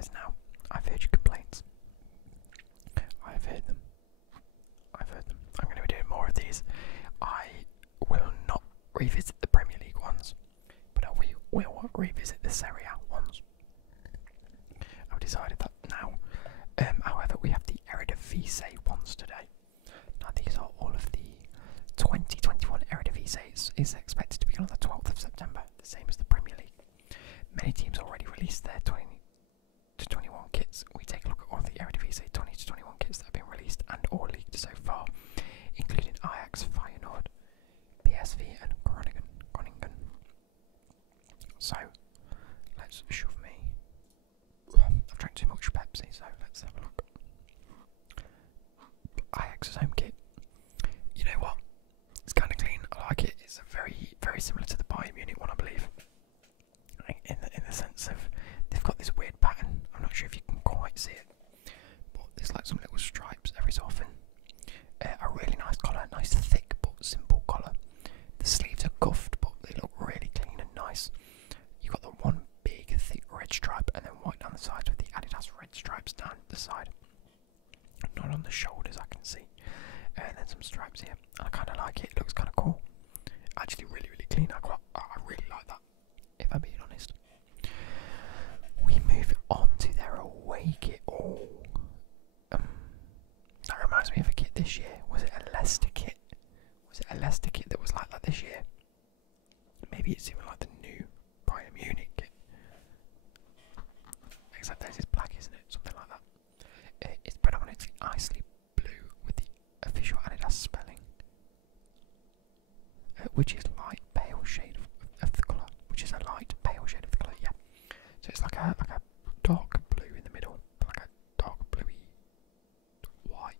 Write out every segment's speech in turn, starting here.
apologise now. I've heard your complaints. I've heard them. I'm going to be doing more of these. I will not revisit the Premier League ones, but I will revisit the Serie A ones. I've decided that now. However, we have the Eredivisie ones today. Now, these are all of the 2021 Eredivisie. Is expected to begin on the 12th of September, the same as the Premier League. Many teams already released their 20 to 21 kits. We take a look at all the Eredivisie 20 to 21 kits that have been released and or leaked so far, including Ajax, Feyenoord, PSV and Groningen. So, let's shove me. I've drank too much Pepsi, so let's have a look. Ajax's home kit. You know what? It's kind of clean. I like it. It's very similar to the Bayern Munich one, I believe. In the sense of they've got this weird pattern. I'm not sure if you can quite see it, but there's like some little stripes every so often. A really nice collar, nice thick but simple collar. The sleeves are cuffed, but they look really clean and nice. You got the one big thick red stripe and then white down the sides with the Adidas red stripes down the side. Not on the shoulders, I can see. And then some stripes here. I kind of like it. It looks kind of cool. Actually, really clean. I really like that, if I'm being honest. We move on to their away kit. Oh, that reminds me of a kit this year. Was it a Leicester kit? Was it a Leicester kit that was like that this year? Maybe it's even like the new Bayern Munich kit. Except theirs is black, isn't it? Something like that. It's predominantly icy blue with the official Adidas spelling, which is light pale shade of the colour. Yeah. So it's like a dark blue in the middle, like a dark bluey white,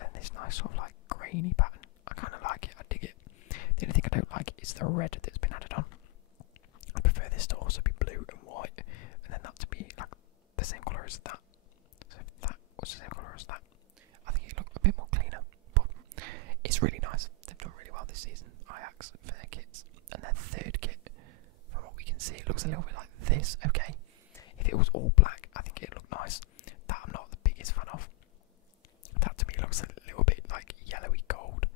and this nice sort of like grainy pattern. I kind of like it. I dig it. The only thing I don't like is the red that's been added on. I prefer this to also be blue and white, and then that to be like the same colour as that. So if that was the same colour as that, I think it looked a bit more cleaner. But it's really nice. They've done really well this season, Ajax, for their kits. And their third kit, from what we can see, it looks a little bit like this. Okay, if it was all black, I think it'd look nice. That I'm not the biggest fan of. That to me looks a little bit like yellowy gold.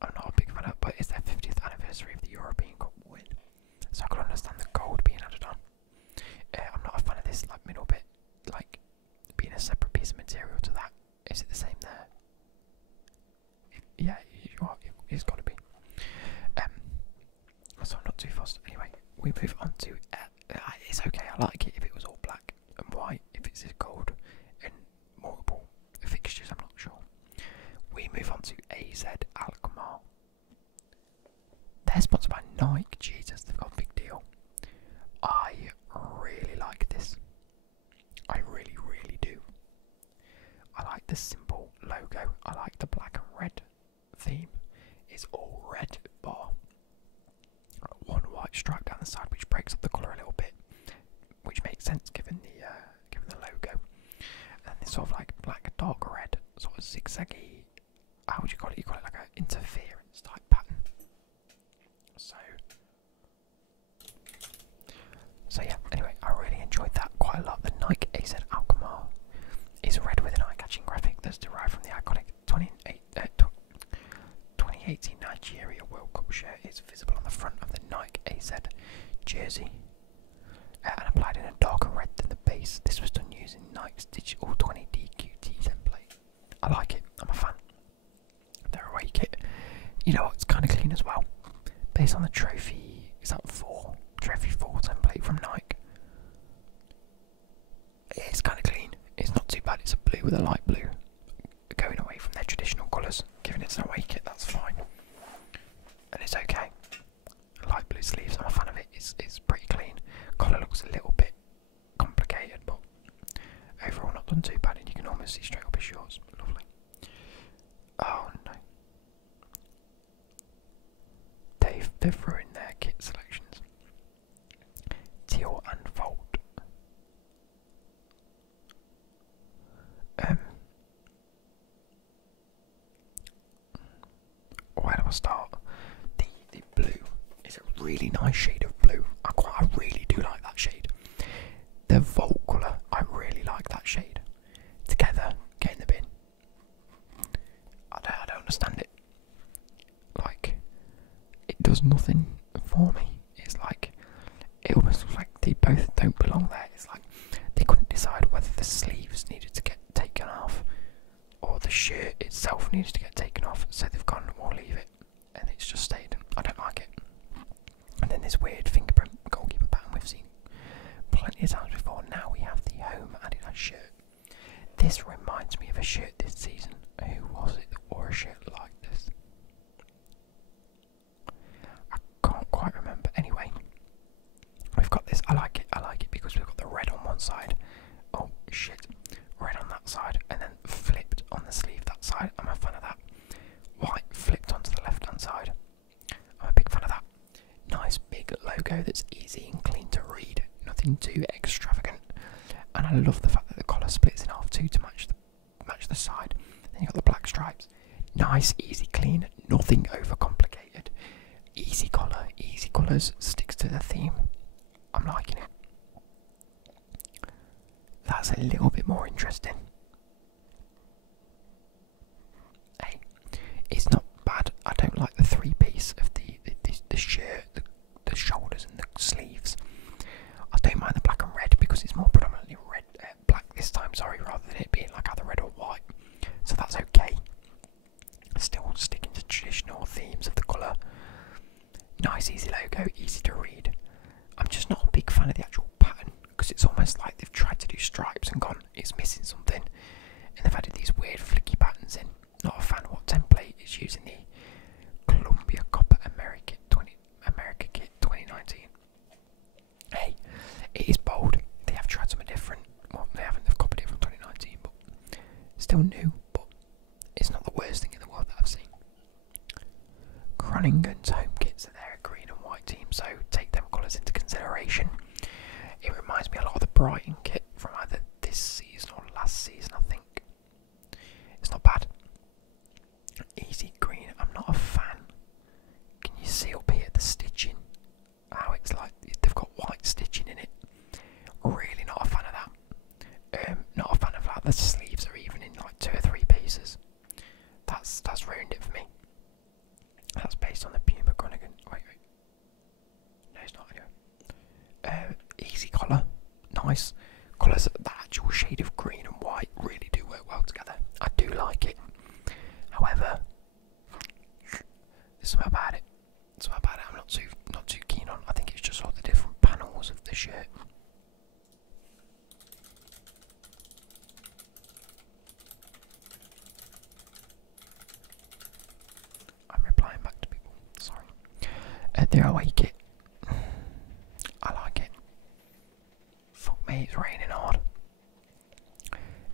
I'm not a big fan of it, but it's their 50th anniversary of the European Cup win, so I can understand the gold being added on. I'm not a fan of this like middle bit, like being a separate piece of material to that. Is it the same there? Yeah, it's got to be. So I'm not too fussed. Anyway, we move on to. It's okay. I like it if it was all black and white. If it's gold and multiple fixtures, I'm not sure. We move on to Zed Alcamar. They're sponsored by Nike. Jesus, they've got a big deal. I really like this. I really do. I like the simple logo. I like the black and red theme. It's all red bar. One white stripe down the side, which breaks up the colour a little bit, which makes sense given the logo. And this sort of like black, dark red, sort of zigzaggy. How would you call it? You call it like an interference type pattern. So yeah. Anyway, I really enjoyed that quite a lot. The Nike Zed Alcamar is red with an eye-catching graphic that's derived from the iconic 2018 Nigeria World Cup shirt. It's visible on the front of the Nike AZ jersey and applied in a darker red than the base. This was done using Nike's digital 20D QT template. I like it. I'm a fan. Their away kit, you know what, it's kind of clean as well. Based on the Trophy 4 template from Nike. It's kind of clean. It's not too bad. It's a blue with a light blue, going away from their traditional colours, giving it an away kit. That's fine, and it's okay. Light blue sleeves. I'm a fan of it. It's pretty clean. Collar looks a little bit complicated, but overall not done too bad. And you can almost see straight up his shorts. Lovely. Oh no. They've ruined their kit selections. Teal and Volt. Where do I start? The blue is a really nice shade of blue. I really do like that shade. does nothing for me. It's like, it almost looks like they both don't belong there. It's like they couldn't decide whether the sleeves needed to get taken off or the shirt itself needed to get taken off, so they've gone, we'll leave it, and it's just stayed. I don't like it. And then this weird fingerprint goalkeeper pattern we've seen plenty of times before. Now we have the home Adidas shirt. This reminds me of a shirt this season. Who was it that wore a shirt like this? I can't quite remember. Anyway, we've got this. I like it because we've got the red on one side. Oh shit. Red on that side, and then flipped on the sleeve that side. I'm a fan of that. White flipped onto the left hand side. I'm a big fan of that. Nice big logo that's easy and clean to read. Nothing too extravagant. And I love the fact that the collar splits in half too to match the side. Then you've got the black stripes. Nice, easy, clean, nothing overcomplicated. Easy collar, easy colours, sticks to the theme. I'm liking it. That's a little bit more interesting. Hey, it's not bad. I don't like the three-piece of the shirt, the shoulders and the sleeves. I don't mind the black and red because it's more predominantly red, black this time, sorry, rather than it being like either red or white. So that's okay. Still sticking to traditional themes of the colour. Nice, easy logo, easy to read. I'm just not a big fan of the actual pattern because it's almost like they've tried to do stripes and gone, it's missing something. And they've added these weird flicky patterns in. Not a fan of what template is using the Columbia Copper America Kit 2019. Hey, it is bold. They have tried something different. Well, they haven't. They've copied it from 2019, but still new. But it's not the worst thing in the world that I've seen. Groningen's home kits are there, a green and white team, so take them colours into consideration. It reminds me a lot of the Brighton kit from either this season or last season, I think. It's not bad. Easy green. I'm not a fan. Can you see up here the stitching? How it's like they've got white stitching in it. Really not a fan of that. Not a fan of that. The sleeves are even in like 2 or 3 pieces. That's ruined it for me. That's based on the Puma Groningen. Wait. No, it's not anyway. Easy collar. Nice. Colours, the actual shade of green and white really do work well together. I do like it. However, there's something about it. I'm not too keen on. I think it's just all the different panels of the shirt. I'm replying back to people. Sorry. The away kit. I like it. Fuck me, it's raining hard.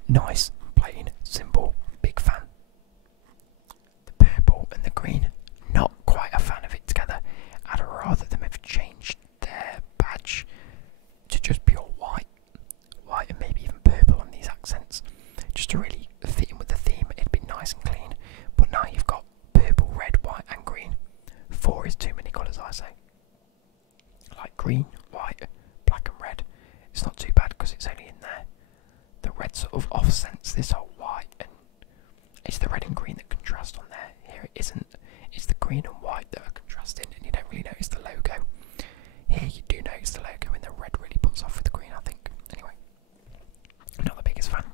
Nice, plain, simple, big fan. The purple and the green, not quite a fan of it together. I'd rather them have changed their badge to just pure white. White and maybe even purple on these accents. Just to really fit in with the theme, it'd be nice and clean. But now you've got purple, red, white and green. 4 is too many colours, I say. Like green, white, black and red. It's not too bad because it's only in there. The red sort of offsets this whole white, and it's the red and green that contrast on there. Here it isn't. It's the green and white that are contrasting, and you don't really notice the logo. Here you do notice the logo, and the red really puts off with the green, I think. Anyway, not the biggest fan.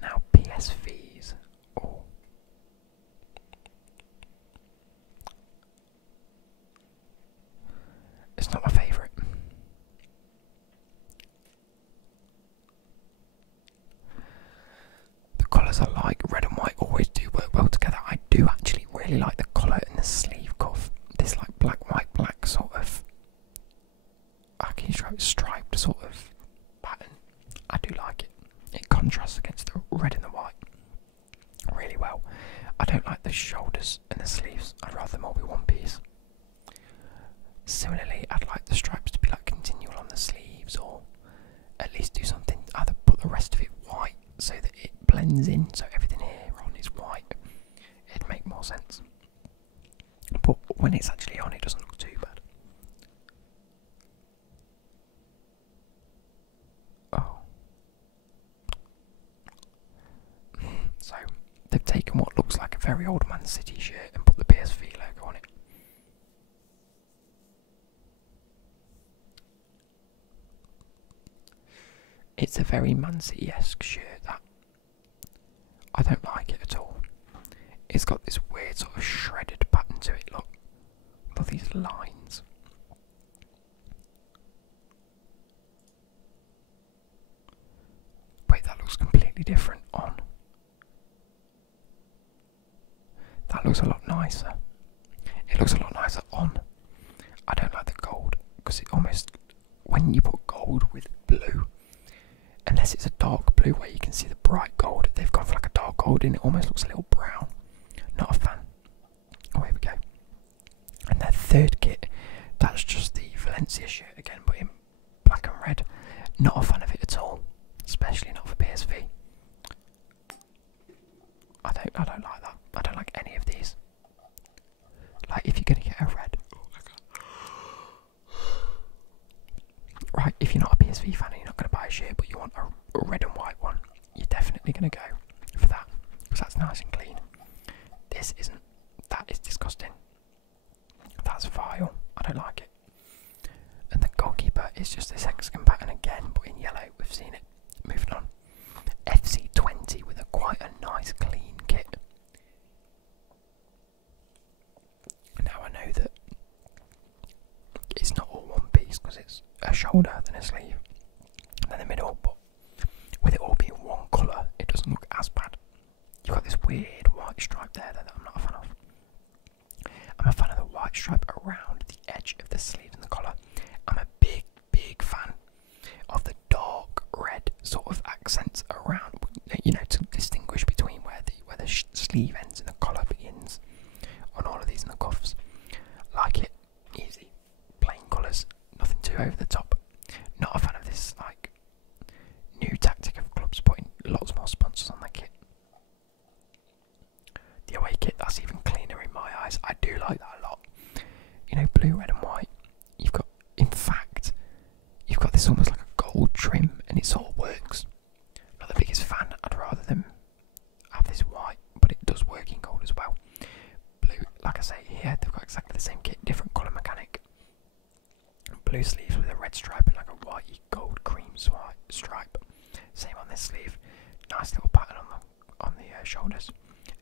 Now PSVs. Oh. It's not my favourite. The colours I like, red and white, always do work well together. I do actually really like the collar and the sleeve cuff. This like black, white, black sort of, I can describe it, striped sort of pattern. I do like it. It contrasts against the red and the white really well. I don't like the shoulders and the sleeves. I'd rather them all be one piece. Similarly, I'd like the stripes to be like continual on the sleeves, or at least do something, either put the rest of it white so that it blends in, so everything here on is white. It'd make more sense. But when it's actually on, it doesn't look too bad. Oh. So, they've taken what looks like a very old Man City shirt and put the PSV logo on it. It's a very Man City-esque shirt that I don't like it at all. It's got this weird sort of shredded pattern to it, look. With all these lines. Wait, that looks completely different on. That looks a lot nicer. It looks a lot nicer on. I don't like the gold, because it almost, when you put gold with blue, unless it's a dark blue where you can see the bright gold, they've gone for like a dark gold and it almost looks a little brown. Not a fan. Oh, here we go. And their third kit, that's just the Valencia shirt again, but in black and red. Not a fan of it at all, especially not for PSV. I don't like that. I don't like any of these. Like, if you're gonna get a red, right? If you're not a PSV fan and you're not gonna buy a shirt, but you want a red and white one, you're definitely gonna go for that because that's nice and clean. This isn't. That is disgusting. That's vile. I don't like it. And the goalkeeper is just this hexagon pattern again, but in yellow. We've seen it. Moving on. FC20 with quite a nice clean kit. Now I know that it's not all one piece because it's a shoulder, then a sleeve, and then the middle, but with it all being one colour, it doesn't look as bad. You've got this weird white stripe there that I'm not a fan of. I'm a fan of the white stripe around the edge of the sleeve and the collar. I'm a big fan of the dark red sort of accents around, you know, to distinguish between where the sleeve ends and the collar begins on all of these and the cuffs. Like it, easy, plain colours, nothing too over the top. Not a fan of this like new tactic of clubs putting lots more sponsors on their kit. The away kit, that's even cleaner in my eyes. I do like that a lot. You know, blue, red and white. You've got, in fact, you've got this almost like a gold trim and it sort of works. Not the biggest fan, I'd rather them have this white, but it does work in gold as well. Blue, like I say, here they've got exactly the same kit, different colour mechanic. Blue sleeves with a red stripe and like a white gold cream stripe. Same on this sleeve. Nice little pattern on the shoulders.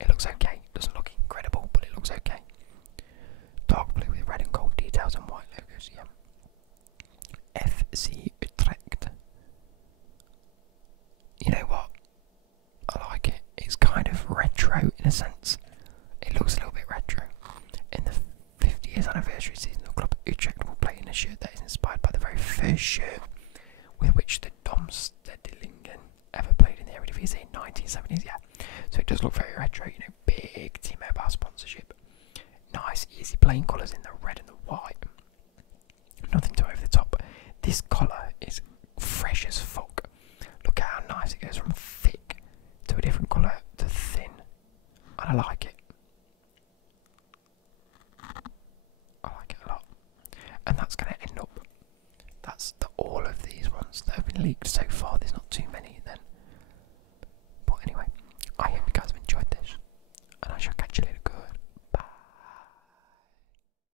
It looks okay. Doesn't look incredible, but it looks okay. Dark blue with red and gold details and white logos. Yeah. FC Utrecht. You know what? I like it. It's kind of retro in a sense. It looks a little bit retro. In the 50 years anniversary season of Club Utrecht will play in a shirt that is inspired by the very first shirt with which the Domstedingen ever played in the Eredivisie in 1970s. Yeah, so it does look very retro. You know, big T-Mobile sponsorship. Nice, easy plain colours in the red and the white. Nothing too over the top. This collar is fresh as fuck. Look at how nice it goes from thick to a different colour to thin. And I like it. I like it a lot. And that's going to end up, that's all of these ones that have been leaked so far. There's not